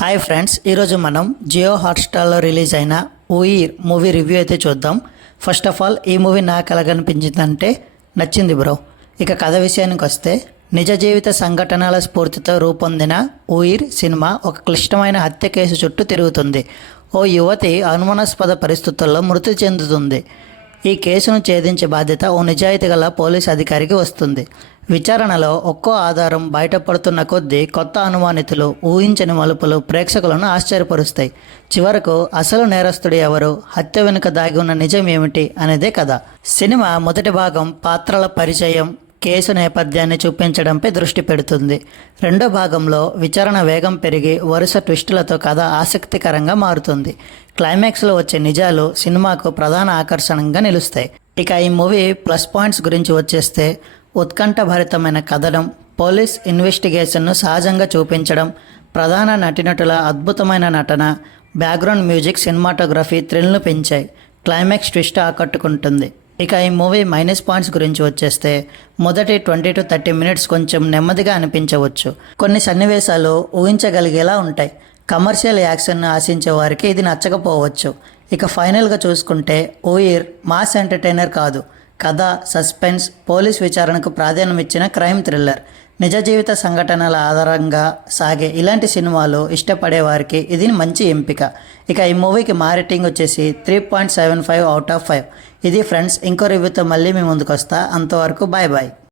Hi friends, ఈరోజు మనం Jio హాట్స్టార్లో release అయిన ఉయిర్ మూవీ రివ్యూ అయితే చూద్దాం. ఫస్ట్ ఆఫ్ ఆల్ ఈ మూవీ నాకు ఎలాగనిపించిందంటే నచ్చింది బ్రో. ఇక కథ విషయానికి వస్తే నిజ జీవిత సంఘటనల స్ఫూర్తితో రూపొందిన ఉయిర్ సినిమా ఒక క్లిష్టమైన హత్య కేసు చుట్టూ తిరుగుతుంది. ఓ యువతి అనుమానాస్పద పరిస్థితుల్లో మృతి చెందుతుంది. ఈ కేసును ఛేదించే బాధ్యత ఓ నిజాయితీ గల పోలీస్ అధికారికి వస్తుంది. విచారణలో ఒక్కో ఆధారం బయటపడుతున్న కొద్దీ కొత్త అనుమానితులు, ఊహించని మలుపులు ప్రేక్షకులను ఆశ్చర్యపరుస్తాయి. చివరకు అసలు నేరస్తుడు ఎవరు, హత్య వెనుక దాగి ఉన్న నిజం ఏమిటి అనేదే కథ. సినిమా మొదటి భాగం పాత్రల పరిచయం, కేసు నేపథ్యాన్ని చూపించడంపై దృష్టి పెడుతుంది. రెండో భాగంలో విచారణ వేగం పెరిగి వరుస ట్విస్టులతో కథ ఆసక్తికరంగా మారుతుంది. క్లైమాక్స్లో వచ్చే నిజాలు సినిమాకు ప్రధాన ఆకర్షణగా నిలుస్తాయి. ఇక ఈ మూవీ ప్లస్ పాయింట్స్ గురించి వచ్చేస్తే ఉత్కంఠభరితమైన కథనం, పోలీస్ ఇన్వెస్టిగేషన్ను సహజంగా చూపించడం, ప్రధాన నటీనటుల అద్భుతమైన నటన, బ్యాక్గ్రౌండ్ మ్యూజిక్, సినిమాటోగ్రఫీ థ్రిల్ను పెంచాయి. క్లైమాక్స్ ట్విస్ట్ ఆకట్టుకుంటుంది. ఇక ఈ మూవీ మైనస్ పాయింట్స్ గురించి వచ్చేస్తే మొదటి 20 to 30 మినిట్స్ కొంచెం నెమ్మదిగా అనిపించవచ్చు. కొన్ని సన్నివేశాలు ఊహించగలిగేలా ఉంటాయి. కమర్షియల్ యాక్షన్ను ఆశించే వారికి ఇది నచ్చకపోవచ్చు. ఇక ఫైనల్గా చూసుకుంటే ఉయిర్ మాస్ ఎంటర్టైనర్ కాదు, కథ, సస్పెన్స్, పోలీస్ విచారణకు ప్రాధాన్యం ఇచ్చిన క్రైమ్ థ్రిల్లర్. నిజ జీవిత సంఘటనల ఆధారంగా సాగే ఇలాంటి సినిమాలు ఇష్టపడే వారికి ఇది మంచి ఎంపిక. ఇక ఈ మూవీకి మా రేటింగ్ వచ్చేసి 3.75 out of 5. ఇది ఫ్రెండ్స్, ఇంకో రివ్యూతో మళ్ళీ మీ ముందుకు వస్తా. అంతవరకు బాయ్ బాయ్.